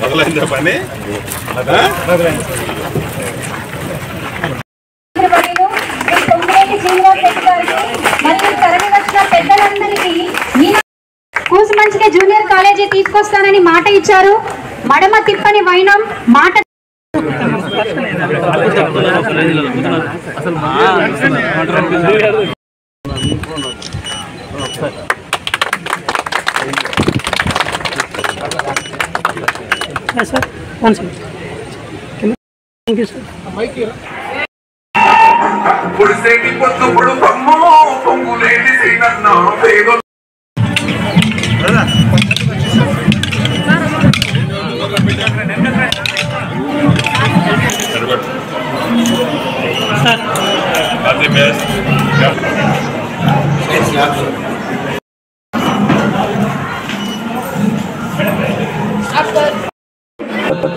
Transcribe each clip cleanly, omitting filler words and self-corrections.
మొదలైందా పని? కూసుమంచిగా junior college తీసుకొస్తానని మాట ఇచ్చారు. మడమ తిప్పని వైనం మాట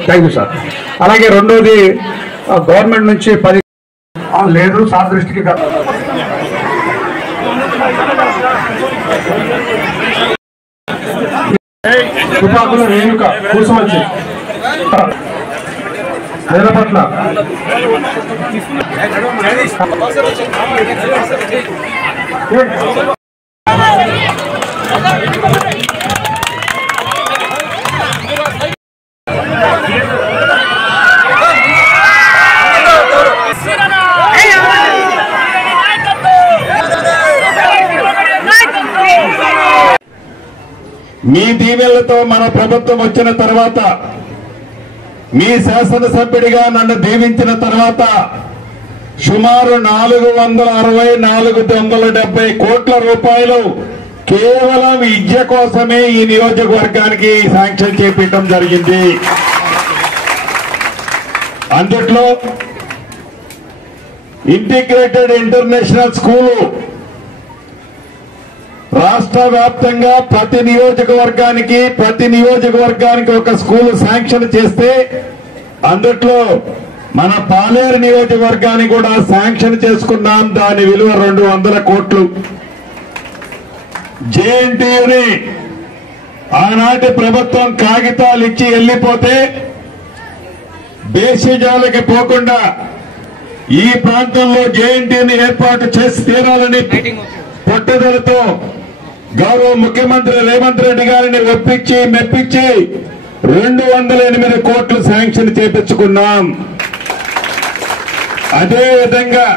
థ్యాంక్ యూ సార్. అలాగే రెండోది గవర్నమెంట్ నుంచి 10 లేదు సార్ దృష్టికి తుపాకుల రేణుక కూసుమంచి నేలపట్ల మీ దీవెనలతో మన ప్రభుత్వం వచ్చిన తర్వాత, మీ శాసనసభ్యుడిగా నన్ను దీవించిన తర్వాత సుమారు 460-470 కోట్ల రూపాయలు కేవలం విద్య కోసమే ఈ నియోజకవర్గానికి శాంక్షన్ చేపించడం జరిగింది. అందుట్లో ఇంటిగ్రేటెడ్ ఇంటర్నేషనల్ స్కూలు రాష్ట్ర వ్యాప్తంగా ప్రతి నియోజకవర్గానికి ఒక స్కూల్ శాంక్షన్ చేస్తే అందుట్లో మన పాలేరు నియోజకవర్గానికి కూడా శాంక్షన్ చేసుకున్నాం. దాని విలువ 200 కోట్లు. జేఎన్టీయూని ఆనాటి ప్రభుత్వం కాగితాలు ఇచ్చి వెళ్లిపోతే బేసిజాలకి పోకుండా ఈ ప్రాంతంలో జేఎన్టీయూని ఏర్పాటు చేసి తీరాలని పట్టుదలతో గౌరవ ముఖ్యమంత్రి రేవంత్ రెడ్డి గారిని ఒప్పించి మెప్పించి 208 కోట్లు శాంక్షన్ చేపించుకున్నాం. అదేవిధంగా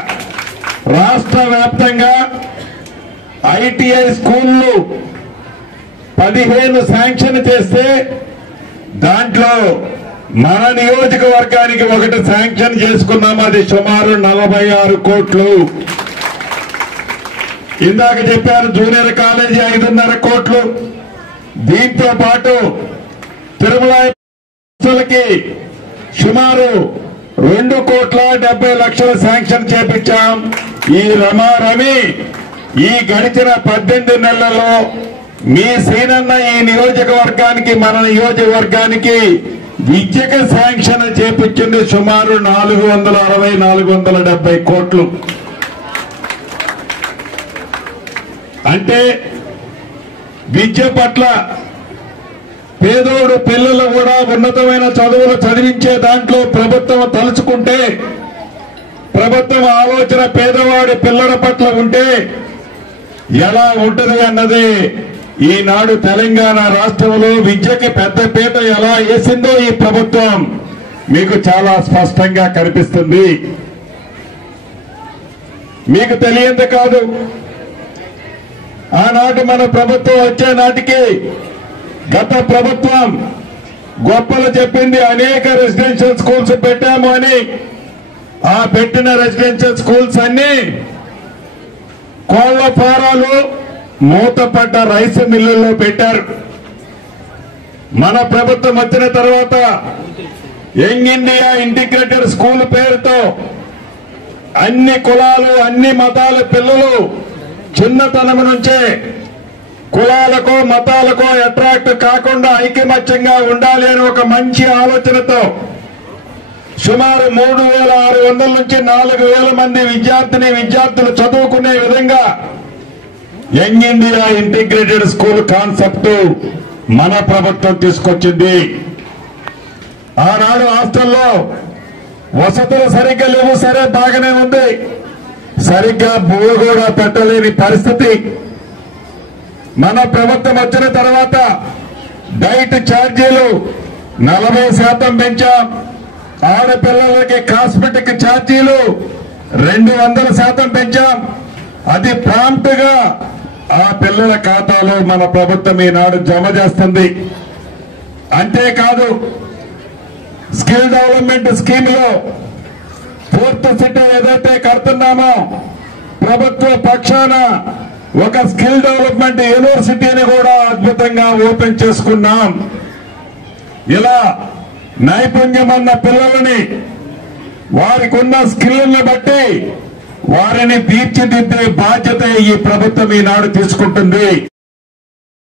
రాష్ట్ర వ్యాప్తంగా ఐటీఐ స్కూళ్లు 15 శాంక్షన్ చేస్తే దాంట్లో మన నియోజకవర్గానికి ఒకటి శాంక్షన్ చేసుకున్నాం. అది సుమారు 46 కోట్లు. ఇందాక చెప్పారు జూనియర్ కాలేజీ 5.5 కోట్లు. దీంతో పాటు తిరుమలకి సుమారు 2,70,00,000 శాంక్షన్ చేపించాం. ఈ రమారమి ఈ గడిచిన 18 నెలలలో మీ సీనన్న ఈ నియోజకవర్గానికి మన నియోజకవర్గానికి విద్యకు శాంక్షన్ చేపించింది సుమారు 460-470 కోట్లు. అంటే విద్య పట్ల పేదోడు పిల్లలు కూడా ఉన్నతమైన చదువులు చదివించే దాంట్లో ప్రభుత్వం తలుచుకుంటే, ప్రభుత్వం ఆలోచన పేదవాడి పిల్లల పట్ల ఉంటే ఎలా ఉంటది అన్నది ఈనాడు తెలంగాణ రాష్ట్రంలో విద్యకి పెద్దపీట ఎలా వేసిందో ఈ ప్రభుత్వం మీకు చాలా స్పష్టంగా కనిపిస్తుంది. మీకు తెలియంది కాదు, ఆనాటి మన ప్రభుత్వం వచ్చే నాటికి గత ప్రభుత్వం గొప్పలు చెప్పింది, అనేక రెసిడెన్షియల్ స్కూల్స్ పెట్టాము అని. ఆ పెట్టిన రెసిడెన్షియల్ స్కూల్స్ అన్ని కోళ్ల ఫారాలు, మూతపడ్డ రైస్ మిల్లుల్లో పెట్టారు. మన ప్రభుత్వం వచ్చిన తర్వాత యంగ్ ఇండియా ఇంటిగ్రేటెడ్ స్కూల్ పేరుతో అన్ని కులాలు అన్ని మతాల పిల్లలు చిన్నతనం నుంచే కులాలకో మతాలకో అట్రాక్ట్ కాకుండా ఐకమత్యంగా ఉండాలి అని ఒక మంచి ఆలోచనతో సుమారు 3,600 నుంచి 4,000 మంది విద్యార్థులు చదువుకునే విధంగా young India integrated school concept మన ప్రభుత్వం తీసుకొచ్చింది. ఆనాడు హాస్టల్లో వసతులు సరిగ్గా లేవు, సరే బాగానే ఉంది, సరిగ్గా భూమి కూడా పెట్టలేని పరిస్థితి. మన ప్రభుత్వం వచ్చిన తర్వాత డైట్ ఛార్జీలు 40% పెంచాం. ఆడపిల్లలకి కాస్మెటిక్ ఛార్జీలు 200% పెంచాం. అది ప్రాంప్ట్ గా ఆ పిల్లల ఖాతాలో మన ప్రభుత్వం ఈనాడు జమ చేస్తుంది. అంతేకాదు స్కిల్ డెవలప్మెంట్ స్కీమ్ లో 4th సిటీ ఏదైతే కడుతున్నామో ప్రభుత్వ పక్షాన ఒక స్కిల్ డెవలప్మెంట్ యూనివర్సిటీని కూడా అద్భుతంగా ఓపెన్ చేసుకున్నాం. ఇలా నైపుణ్యం అన్న పిల్లలని వారికి ఉన్న స్కిల్ని బట్టి వారిని తీర్చిదిద్దే బాధ్యత ఈ ప్రభుత్వం ఈనాడు తీసుకుంటుంది.